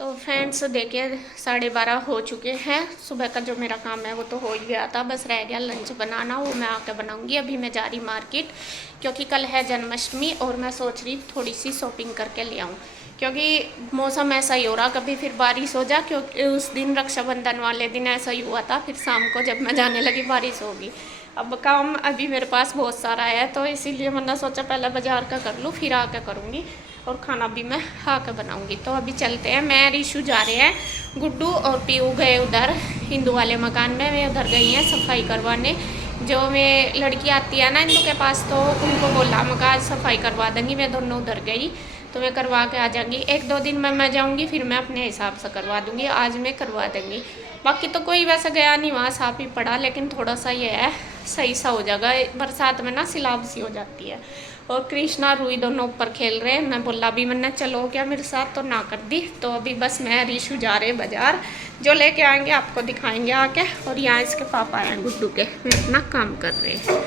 तो फ्रेंड्स देखिए 12:30 हो चुके हैं। सुबह का जो मेरा काम है वो तो हो ही गया था, बस रह गया लंच बनाना, वो मैं आके बनाऊंगी। अभी मैं जा रही मार्केट क्योंकि कल है जन्माष्टमी और मैं सोच रही थोड़ी सी शॉपिंग करके ले आऊँ, क्योंकि मौसम ऐसा ही हो रहा, कभी फिर बारिश हो जा। क्योंकि उस दिन रक्षाबंधन वाले दिन ऐसा ही हुआ था, फिर शाम को जब मैं जाने लगी बारिश होगी। अब काम अभी मेरे पास बहुत सारा है, तो इसीलिए मैंने सोचा पहले बाजार का कर लूँ फिर आके करूँगी, और खाना भी मैं आकर बनाऊंगी। तो अभी चलते हैं। मैं रिशु जा रहे हैं, गुड्डू और पीयू गए उधर हिंदू वाले मकान में, वे उधर गई हैं सफाई करवाने। जो मैं लड़की आती है ना हिंदू के पास, तो उनको बोला मैं आज सफाई करवा देंगी। मैं दोनों उधर गई तो मैं करवा के आ जाऊँगी। 1-2 दिन में मैं जाऊँगी, फिर मैं अपने हिसाब से करवा दूँगी। आज मैं करवा दूँगी। बाकी तो कोई वैसा गया नहीं, वहाँ साफ ही पड़ा, लेकिन थोड़ा सा ये है सही सा हो जाएगा। बरसात में ना सिलाब सी हो जाती है। और कृष्णा रूई दोनों ऊपर खेल रहे हैं। मैं बोला अभी मैंने चलो क्या मेरे साथ, तो ना कर दी। तो अभी बस मैं रिशु जा रहे बाजार, जो लेके आएंगे आपको दिखाएंगे आके। और यहाँ इसके पापा हैं गुड्डू के, वे अपना काम कर रहे हैं।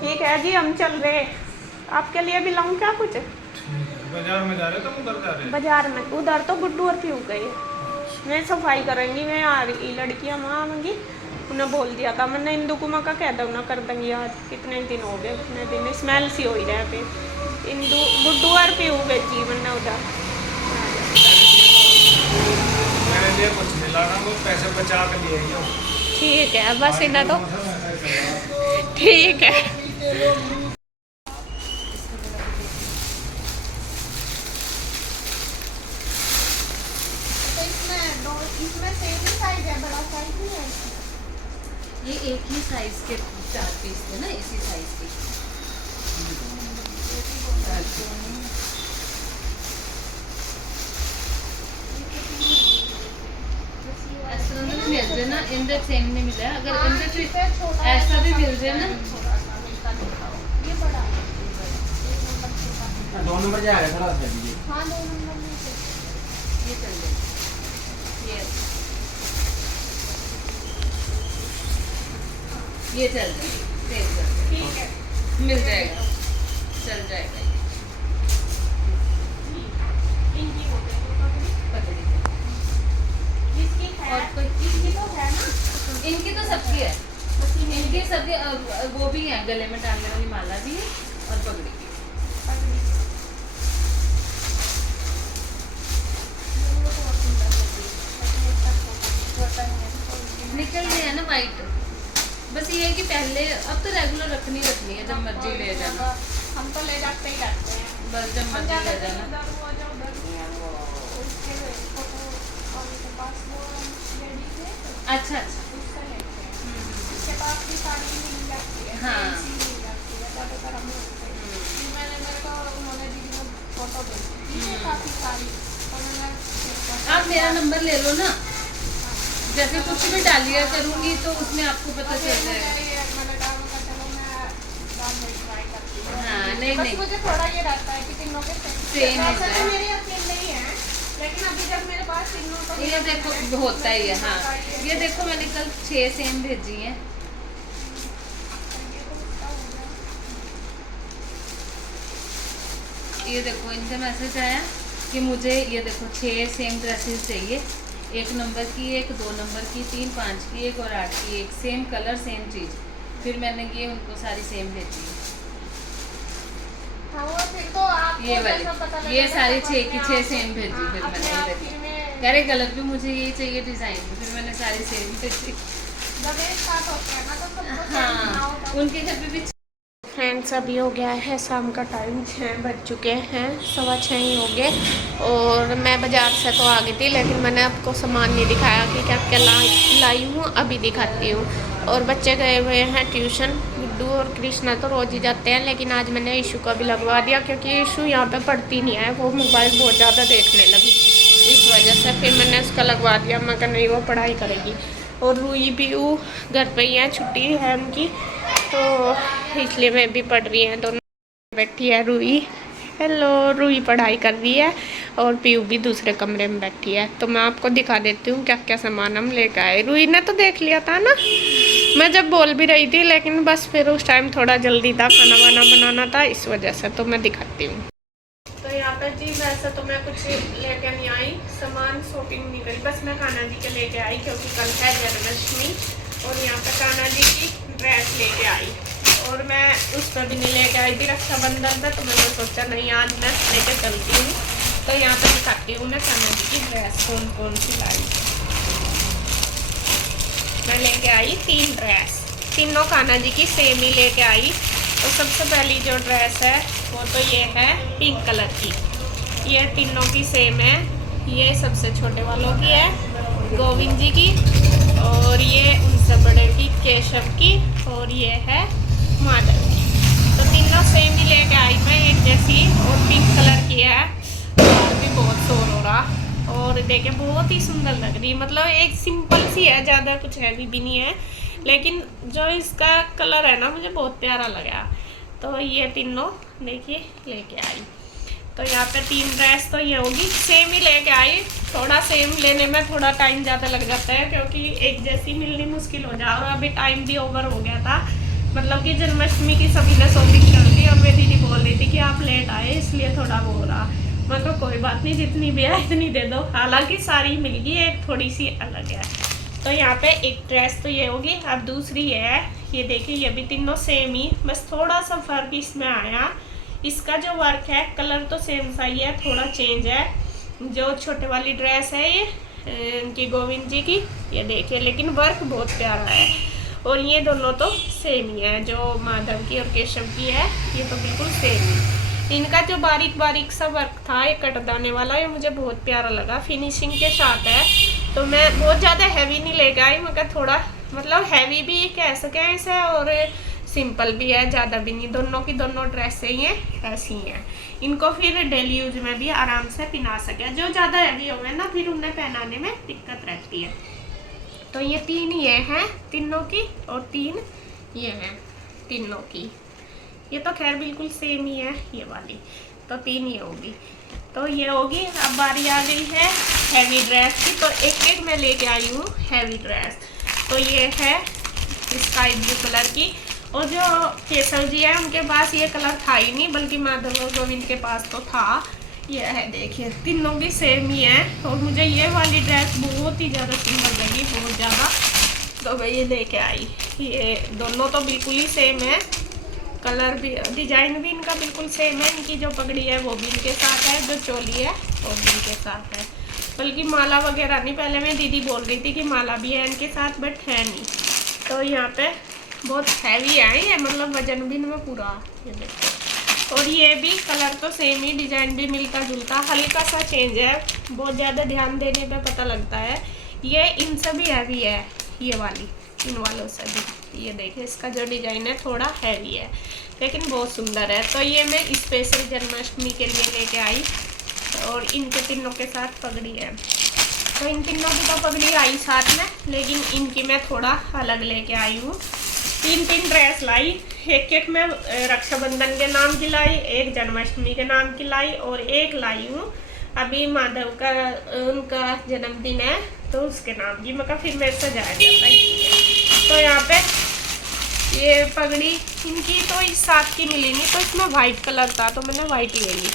ठीक है जी, हम चल रहे। आपके लिए भी लाऊं क्या कुछ? बाजार में जा रहे हो तो उधर जा रहे हैं? बाजार में उधर तो गुड्डू और पीयू गए। मैं सफाई करेंगी, मैं आ रही लड़कियाँ वहाँ आऊँगी। उन्हें बोल दिया था मैंने, इंदू कुमा का कह दो ना कर देंगी। आज कितने दिन हो गए, कितने दिन स्मेल सी हो ही रहे पे। इंदू गुड्डू और पीयू गए जी मैंने उधर। मेरे लिए कुछ नहीं लाना, वो पैसे बचा के लिए ही हो। ठीक है बस इन्हें तो ठीक है। इसमें सेम ही साइज है, बड़ा साइज नहीं है। ये एक ही साइज के 4 पीस थे ना, इसी साइज के। ऐसा नहीं मिल जाए ना, इनका सेम नहीं मिला। अगर इनका ऐसा भी मिल जाए ना, ये बड़ा 2 नंबर जाएगा थोड़ा सा दीजिए। हाँ 2 नंबर में ये चल जाए। ये चल जाए, ठीक है, मिल जाएगा, चल जाएगा। इनकी हो गई पतली इसकी है, और कोई इसकी तो है ना, इनकी तो सबकी है, इनकी सबकी। वो भी है, गले में डालने वाली माला भी है और पगड़ी भी है। निकल गया है ना वाइट। बस ये है कि पहले अब तो रेगुलर रखनी है, जब मर्जी ले जाना। हम तो ले जाते ही रहते हैं, बस जब मर्जी ले जाना। अच्छा अच्छा। उसके पास भी साड़ी मिल जाती है, हाँ। मिल जाती है, ज़्यादातर हम लोग मैंने मेरे को उन्होंने दीदी को फोटो भेजी थी काफ़ी सारी, तो मैंने आप मेरा नंबर ले लो ना, जैसे कुछ भी डालिया करूँगी तो उसमें आपको पता चल जाएगा। हाँ नहीं नहीं, मुझे थोड़ा ये रहता है कि तीनों के सेम होता है। मेरे अकेले ही हैं, लेकिन अभी जब मेरे पास तीनों का ये देखो होता ही है। हाँ ये देखो मैंने कल 6 सेम भेजी हैं। ये देखो इनसे मैसेज आया कि मुझे ये देखो 6 सेम ड्रेसेस चाहिए, 1 नंबर की, 1 2 नंबर की, 3 5 की, 1 और 8 की, 1 सेम कलर सेम चीज़। फिर मैंने ये उनको सारी सेम भेजी है। हाँ, वो फिर तो आपको ये जैसा पता वाली, ये लगेगा सारी तो 6 की अपने 6 आप- सेम भेजी। हाँ, फिर अपने मैंने आप ये फिर देखो में कह रहे कलर भी मुझे ये चाहिए डिज़ाइन भी, फिर मैंने सारी सेम भेजी। जब एक साथ होते हैं ना तो सबको सेम हाँ बनाओ तब। उनके घर पे भी। फ्रेंड्स अभी हो गया है शाम का टाइम, 6 बज चुके हैं, 6:15 ही हो गए। और मैं बाज़ार से तो आ गई थी, लेकिन मैंने आपको सामान नहीं दिखाया कि क्या क्या लाई हूँ, अभी दिखाती हूँ। और बच्चे गए हुए हैं ट्यूशन, गुड्डू और कृष्णा तो रोज़ ही जाते हैं, लेकिन आज मैंने ईशू का भी लगवा दिया, क्योंकि ईशू यहाँ पे पढ़ती नहीं है, वो मोबाइल बहुत ज़्यादा देखने लगी, इस वजह से फिर मैंने उसका लगवा दिया। मैं कहा नहीं वो पढ़ाई करेगी। और रूई भी वो घर पे ही है, छुट्टी है उनकी, तो इसलिए मैं भी पढ़ रही हैं। दोनों बैठी है रूई, हेलो, रूई पढ़ाई कर रही है और पीयू भी दूसरे कमरे में बैठी है। तो मैं आपको दिखा देती हूँ क्या क्या सामान हम लेकर आए। रूई ने तो देख लिया था ना, मैं जब बोल भी रही थी, लेकिन बस फिर उस टाइम थोड़ा जल्दी था, खाना वाना बनाना था, इस वजह से। तो मैं दिखाती हूँ। तो यहाँ पे जी वैसे तो मैं कुछ लेके नहीं आई सामान, शॉपिंग नहीं करी, बस मैं कान्हा जी के लेके आई क्योंकि कल है जन्माष्टमी और यहाँ पे कान्हा जी की ड्रेस लेके आई। और मैं उस पर भी नहीं लेके आई थी रक्षाबंधन पे, तो मैंने सोचा नहीं आज मैं लेके चलती हूँ। तो यहाँ पे दिखाती हूँ मैं कान्हा जी की ड्रेस कौन कौन सी लाई। मैं लेके आई 3 ड्रेस, तीनों कान्हा जी की सेम ही लेके आई। तो सबसे पहली जो ड्रेस है वो तो ये है पिंक कलर की, ये तीनों की सेम है। ये सबसे छोटे वालों की है गोविंद जी की, और ये उनसे बड़े की केशव की, और ये है माधव की। तो तीनों सेम ही लेके आई मैं एक जैसी, और पिंक कलर की है। और भी बहुत शोर हो रहा, और देखे बहुत ही सुंदर लग रही, मतलब एक सिंपल सी है, ज़्यादा कुछ हैवी भी नहीं है, लेकिन जो इसका कलर है ना मुझे बहुत प्यारा लगा। तो ये तीनों देखिए लेके आई। तो यहाँ पे 3 ड्रेस तो ये होगी, सेम ही लेके आई। थोड़ा सेम लेने में थोड़ा टाइम ज़्यादा लग जाता है क्योंकि एक जैसी मिलनी मुश्किल हो जाए, और अभी टाइम भी ओवर हो गया था, मतलब कि जन्माष्टमी की सभी ने शॉपिंग कर दी और मेरी दीदी बोल रही थी कि आप लेट आए इसलिए थोड़ा वो हो रहा। मतलब कोई बात नहीं, जितनी भी है इतनी दे दो, हालांकि सारी मिल गई, एक थोड़ी सी अलग है। तो यहाँ पे एक ड्रेस तो ये होगी। अब दूसरी है, ये देखिए ये भी तीनों सेम ही, बस थोड़ा सा फर्क इसमें आया। इसका जो वर्क है कलर तो सेम सा ही है, थोड़ा चेंज है। जो छोटे वाली ड्रेस है ये इनकी गोविंद जी की, ये देखिए, लेकिन वर्क बहुत प्यारा है। और ये दोनों तो सेम ही है, जो माधव की और केशव की है ये तो बिल्कुल सेम ही। इनका जो बारीक बारीक सा वर्क था ये कटदाने वाला, ये मुझे बहुत प्यारा लगा, फिनिशिंग के साथ है। तो मैं बहुत ज़्यादा हैवी नहीं लेके आई, मगर थोड़ा मतलब हैवी भी कह सकें इसे, और सिंपल भी है, ज़्यादा भी नहीं। दोनों की दोनों ड्रेसें ये ऐसी हैं, इनको फिर डेली यूज में भी आराम से पहना सके। जो ज़्यादा हैवी हो गए ना फिर उन्हें पहनाने में दिक्कत रहती है। तो ये 3 ये हैं तीनों की, और 3 ये हैं तीनों की। ये तो खैर बिल्कुल सेम ही है ये वाली, तो 3 ये होगी। तो ये होगी। अब बारी आ गई है हैवी ड्रेस की, तो एक एक मैं लेके आई हूँ हैवी ड्रेस। तो ये है स्काई ब्लू कलर की, और जो केशव जी है उनके पास ये कलर था ही नहीं, बल्कि माधव और गोविंद के पास तो था। ये है देखिए, तीनों भी सेम ही है, और मुझे ये वाली ड्रेस बहुत ही ज़्यादा सुंदर लगी, बहुत ज़्यादा। तो मैं ये लेके आई। ये दोनों तो बिल्कुल ही सेम है, कलर भी डिजाइन भी इनका बिल्कुल सेम है। इनकी जो पगड़ी है वो भी इनके साथ है, जो चोली है वो भी इनके साथ है, बल्कि माला वगैरह नहीं। पहले मैं दीदी बोल रही थी कि माला भी है इनके साथ, बट है नहीं। तो यहाँ पे बहुत हैवी है ये, मतलब वजन भी इनमें पूरा, ये देखो। और ये भी कलर तो सेम ही, डिजाइन भी मिलता जुलता, हल्का सा चेंज है, बहुत ज़्यादा ध्यान देने पे पता लगता है। ये इनसे भी हैवी है ये वाली, इन वालों से भी। ये देखिए इसका जो डिजाइन है थोड़ा हैवी है, लेकिन बहुत सुंदर है। तो ये मैं स्पेशल जन्माष्टमी के लिए लेके आई, और इनके तीनों के साथ पगड़ी है। तो इन तीनों की तो पगड़ी आई साथ में, लेकिन इनकी मैं थोड़ा अलग लेके आई हूँ। 3 ड्रेस लाई, एक मैं रक्षाबंधन के नाम की लाई, एक जन्माष्टमी के नाम की लाई, और एक लाई हूँ अभी माधव का उनका जन्मदिन है तो उसके नाम की, मगर फिर मेरे से जाएगा। तो यहाँ पे ये पगड़ी इनकी तो इस साथ की मिली नहीं, तो इसमें वाइट कलर था तो मैंने वाइट ले ली।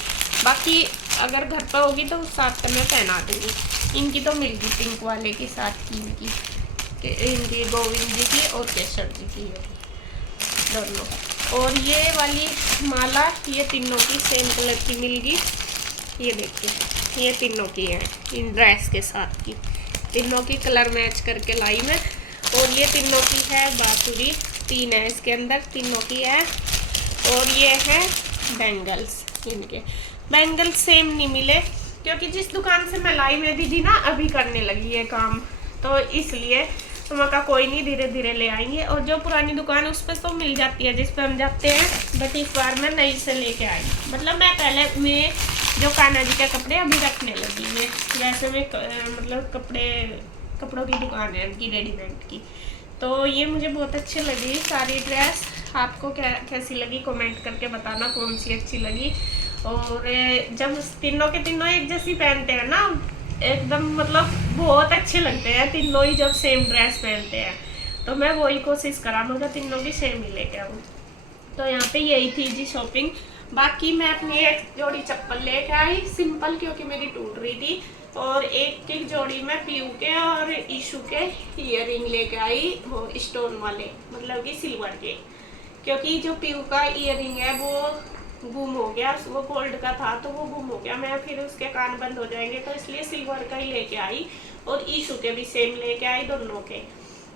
बाकी अगर घर पर होगी तो उस साथ का मैं पहना दूँगी। इनकी तो मिल गई पिंक वाले के साथ की, इनकी गोविंद जी की और केशव जी की दोनों। और ये वाली माला ये तीनों की सेम कलर की मिल गई। ये देखिए ये तीनों की है इन ड्रेस के साथ की, तीनों की कलर मैच करके लाई मैं। और ये तीनों की है बांसुरी, 3 है इसके अंदर, तीनों की है। और ये है बैंगल्स, इनके बैंगल्स सेम नहीं मिले, क्योंकि जिस दुकान से मैं लाई मैं दीदी ना अभी करने लगी है काम, तो इसलिए तो मैं कहा कोई नहीं धीरे धीरे ले आएंगे। और जो पुरानी दुकान है उस पर तो मिल जाती है जिस पर हम जाते हैं, बट इस बार मैं नई से लेके आई। मतलब मैं पहले में जो कान्हा जी के कपड़े अभी रखने लगी है, वैसे में मतलब कपड़ों की दुकान है उनकी रेडीमेड की। तो ये मुझे बहुत अच्छी लगी सारी ड्रेस। आपको कैसी लगी कमेंट करके बताना, कौन सी अच्छी लगी। और जब तीनों के तीनों एक जैसी पहनते हैं ना, एकदम मतलब बहुत अच्छे लगते हैं तीनों ही जब सेम ड्रेस पहनते हैं। तो मैं वही कोशिश करा मगर तीनों की सेम ही लेके आऊँ। तो यहाँ पे यही थी जी शॉपिंग। बाकी मैं अपनी एक जोड़ी चप्पल लेके आई सिंपल, क्योंकि मेरी टूट रही थी। और एक जोड़ी में पीयू के और ईशू के ईयरिंग लेके आई, वो स्टोन वाले, मतलब कि सिल्वर के, क्योंकि जो पीयू का ईयरिंग है वो गुम हो गया, वो गोल्ड का था तो वो गुम हो गया, मैं फिर उसके कान बंद हो जाएंगे, तो इसलिए सिल्वर का ही लेके आई। और ईशू के भी सेम लेके आई दोनों के,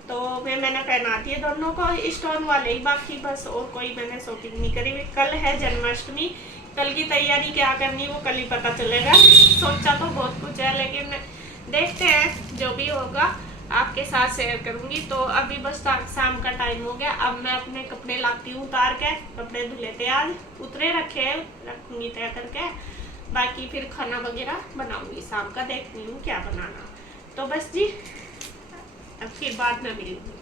तो मैंने पहना दिए दोनों को स्टोन वाले ही, बाकी बस और कोई मैंने शॉपिंग नहीं करी। कल है जन्माष्टमी, कल की तैयारी क्या करनी वो कल ही पता चलेगा। सोचा तो बहुत कुछ है, लेकिन देखते हैं जो भी होगा आपके साथ शेयर करूंगी। तो अभी बस शाम का टाइम हो गया, अब मैं अपने कपड़े लाती हूँ उतार के, कपड़े धुले तैयार उतरे रखे रखूंगी तय करके, बाकी फिर खाना वगैरह बनाऊंगी शाम का, देखती हूँ क्या बनाना। तो बस जी अब फिर बाद में मिलूंगी।